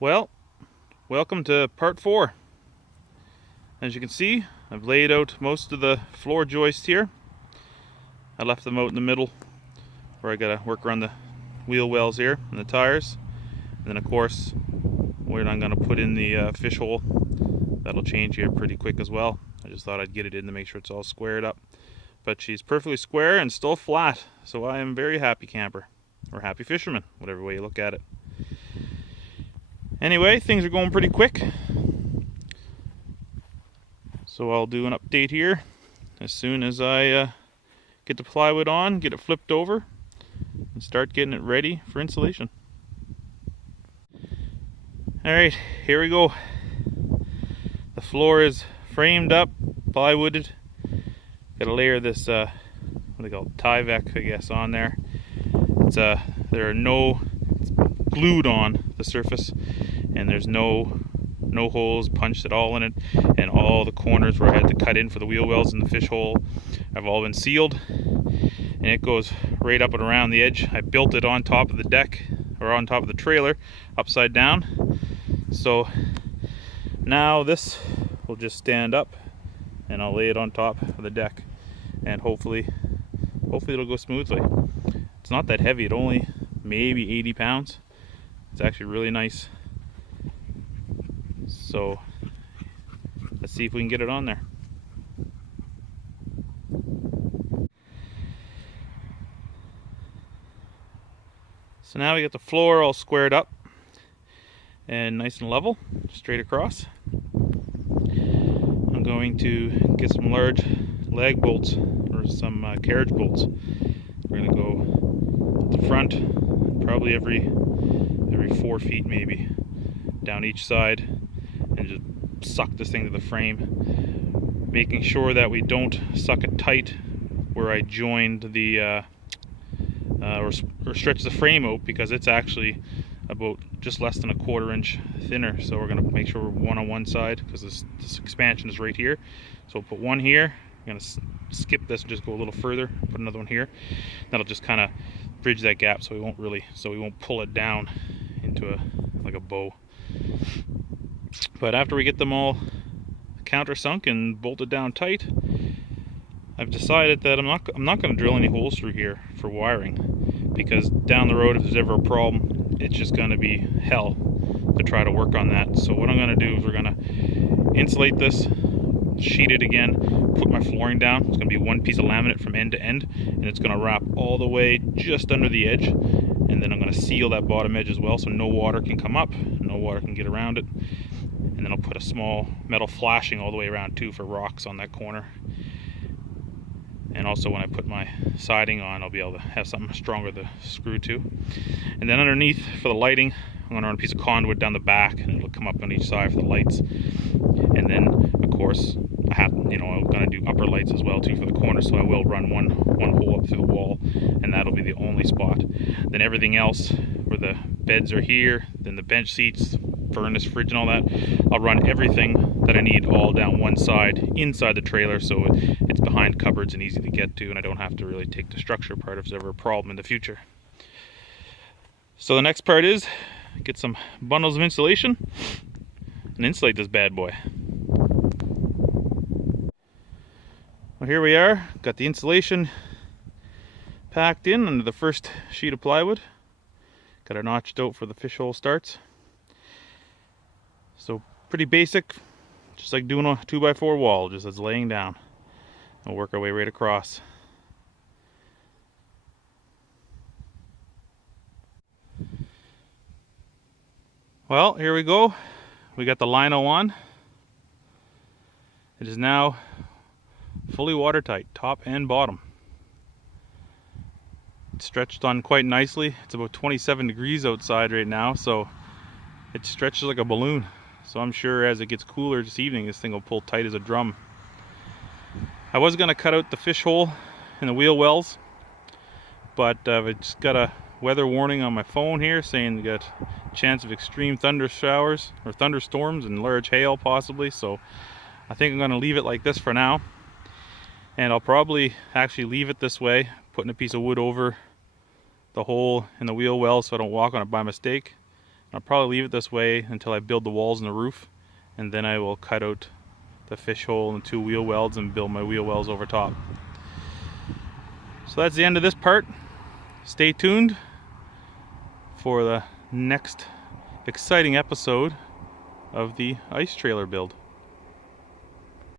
Well, welcome to part 4. As you can see, I've laid out most of the floor joists here. I left them out in the middle where I gotta work around the wheel wells here and the tires. And then of course, where I'm gonna put in the fish hole. That'll change here pretty quick as well. I just thought I'd get it in to make sure it's all squared up. But she's perfectly square and still flat, so I am very happy camper, or happy fisherman, whatever way you look at it. Anyway, things are going pretty quick, so I'll do an update here as soon as I get the plywood on, get it flipped over, and start getting it ready for installation. Alright, here we go. The floor is framed up, plywooded. Gotta layer this, what do they call it, Tyvek, I guess, on there. It's glued on the surface, and there's no holes punched at all in it, and all the corners where I had to cut in for the wheel wells and the fish hole have all been sealed, and it goes right up and around the edge. I built it on top of the deck, or on top of the trailer, upside down. So now this will just stand up, and I'll lay it on top of the deck, and hopefully it'll go smoothly. It's not that heavy, it only maybe 80 pounds. It's actually really nice. So let's see if we can get it on there. So now we got the floor all squared up and nice and level, straight across. I'm going to get some large lag bolts, or some carriage bolts. We're going to go at the front, probably every 4 feet maybe, down each side, and just suck this thing to the frame, making sure that we don't suck it tight where I joined the or stretch the frame out, because it's actually about just less than a 1/4 inch thinner. So we're going to make sure we're one on one side, because this expansion is right here. So we'll put one here. I'm going to skip this and just go a little further, put another one here. That'll just kind of bridge that gap, so we won't pull it down into like a bow. But after we get them all countersunk and bolted down tight, I've decided that I'm not going to drill any holes through here for wiring, because down the road, if there's ever a problem, it's just going to be hell to try to work on that. So what I'm going to do is we're going to insulate this, sheet it again, put my flooring down. It's going to be one piece of laminate from end to end, and it's going to wrap all the way just under the edge, and then I'm going to seal that bottom edge as well, so no water can come up, no water can get around it. And then I'll put a small metal flashing all the way around too for rocks on that corner. And also when I put my siding on, I'll be able to have something stronger to screw to. And then underneath, for the lighting, I'm going to run a piece of conduit down the back, and it'll come up on each side for the lights. And then of course I'm going to do upper lights as well too for the corner, so I will run one hole up through the wall, and that'll be the only spot. Then everything else, where the beds are here, then the bench seats, furnace, fridge and all that, I'll run everything that I need all down one side inside the trailer, so it's behind cupboards and easy to get to, and I don't have to really take the structure apart if there's ever a problem in the future. So the next part is get some bundles of insulation and insulate this bad boy. Well, here we are, got the insulation packed in under the first sheet of plywood. Got it notched out for the fish hole starts. So pretty basic, just like doing a 2x4 wall, just as laying down. We'll work our way right across. Well, here we go. We got the lino on. It is now fully watertight, top and bottom. It's stretched on quite nicely. It's about 27 degrees outside right now, so it stretches like a balloon. So I'm sure as it gets cooler this evening, this thing will pull tight as a drum. I was going to cut out the fish hole in the wheel wells, but I just got a weather warning on my phone here saying you got a chance of extreme thunder showers or thunderstorms and large hail possibly. So I think I'm going to leave it like this for now, and I'll probably actually leave it this way, putting a piece of wood over the hole in the wheel well so I don't walk on it by mistake. I'll probably leave it this way until I build the walls and the roof, and then I will cut out the fish hole and 2 wheel welds and build my wheel wells over top. So that's the end of this part. Stay tuned for the next exciting episode of the ice trailer build.